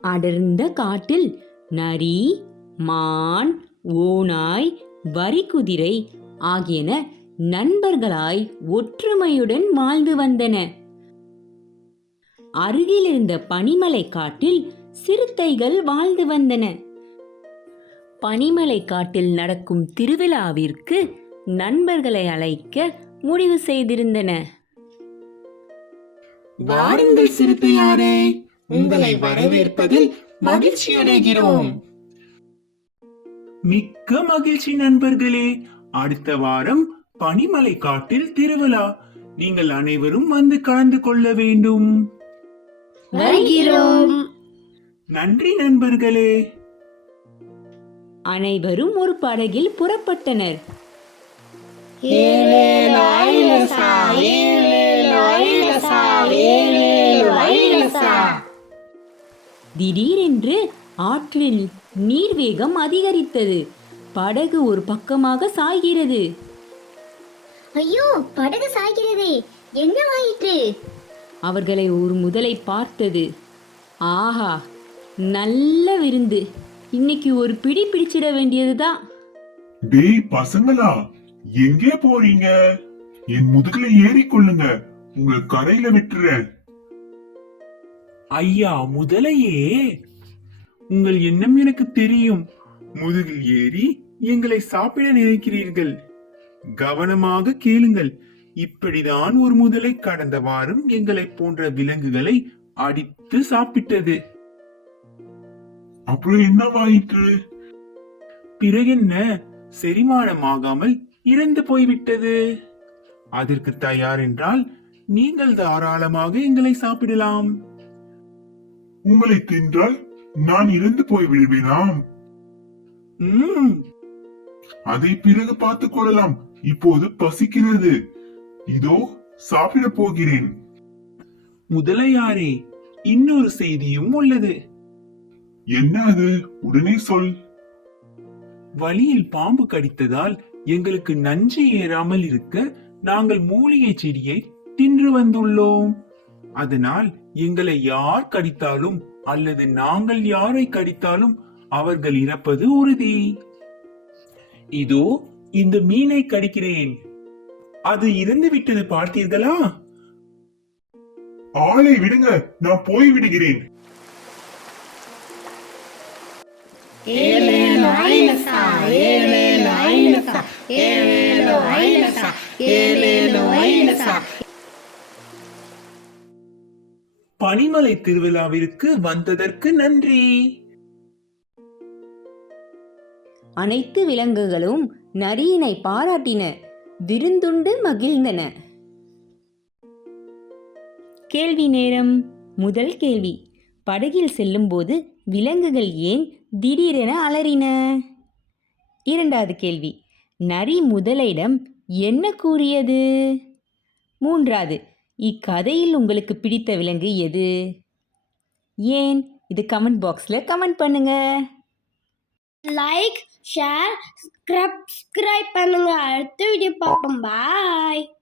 அடர்ந்த காட்டில் நரி மான் ஓநாய் வரிக்குதிரை ஆகியன நண்பர்களாய் ஒற்றுமையுடன் வாழ்ந்து வந்தன. அருகிலிருந்த பனிமலை காட்டில் சிறுத்தைகள் வாழ்ந்து வந்தன. பனிமலை காட்டில் நடக்கும் திருவிழாவிற்கு நண்பர்களை அழைக்க முடிவு செய்திருந்தன. வாருங்கள் சிறுத்தையாரே. உங்களை வரவேற்பதில் மகிழ்ச்சி அடைகிறோம். மிக்க மகிழ்ச்சி நண்பர்களே அடுத்த வாரம் பனிமலை காட்டில் திருவிழா. நீங்கள் அனைவரும் வந்து கலந்து கொள்ள வேண்டும். வருகிறோம். நன்றி நண்பர்களே. அனைவரும் ஒரு படகில் புறப்பட்டனர். திடீரென்று ஆற்றில் நீர்வேகம் அதிகரித்தது. படகு ஒரு பக்கமாக சாய்கிறது. ஐயோ படகு சாய்கிறதே. என்னவாயிற்று அவர்களை ஒரு முதலை பார்த்தது. ஆஹா நல்ல விருந்து. இன்னைக்கு ஒரு பிடி பிடிச்சிட வேண்டியதுதான். டேய் பசங்களா எங்கே போறீங்க? என் முதுகுல ஏறிக்கொள்ளுங்க. உங்களை கரையில விட்டுறேன். ஐயா முதலையே. உங்கள் எண்ணம் எனக்கு தெரியும். முதுகில் ஏறி எங்களை சாப்பிட நினைக்கிறீர்கள். கவனமாக கேளுங்கள். இப்படிதான் ஒரு முதலை கடந்த வாரம் எங்களை போன்ற விலங்குகளை அடித்து சாப்பிட்டது. அப்புறம் என்னவாயிற்று? பிறகென்ன செரிமானமாகாமல் இறந்து போய்விட்டது. அதற்கு தயார் என்றால் நீங்கள் தாராளமாக எங்களை சாப்பிடலாம். உங்களை தின்றால் நான் இறந்து போய் விடுவேனாம் அதை பிறகு பார்த்துக் கொள்ளலாம். இப்போது பசிக்கிறது. இதோ சாப்பிட போகிறேன். முதலையாரே இன்னொரு செய்தியும் உள்ளது. என்ன அது? உடனே சொல். வழியில் பாம்பு கடித்ததால் எங்களுக்கு நஞ்சு ஏறாமல் இருக்க நாங்கள் மூலிகை செடியை தின்று வந்துள்ளோம். அதனால் எங்களை யார் கடித்தாலும் அல்லது நாங்கள் யாரை கடித்தாலும் அவர்கள் இறப்பது உறுதி இதோ இந்த மீனை கடிக்கிறேன் அது இறந்து விட்டது பார்த்தீர்களா ஆளை விடுங்க நான் போய் விடுகிறேன் ஐலசா, ஐலசா, ஐலசா, ஏலேலோ பனிமலை திருவிழாவிற்கு வந்ததற்கு நன்றி. அனைத்து விலங்குகளும் நரியினை பாராட்டின விருந்துண்டு மகிழ்ந்தன. கேள்வி நேரம். முதல் கேள்வி. படகில் செல்லும்போது விலங்குகள் ஏன் திடீரென அலறின? இரண்டாவது கேள்வி. நரி முதலிடம் என்ன கூறியது? மூன்றாவது. இக்கதையில் உங்களுக்கு பிடித்த விலங்கு எது? ஏன்? இது கமெண்ட் பாக்ஸில் கமெண்ட் பண்ணுங்க. லைக் ஷேர் சப்ஸ்கிரைப் பண்ணுங்க. அடுத்த வீடியோ பார்ப்போம். பாய்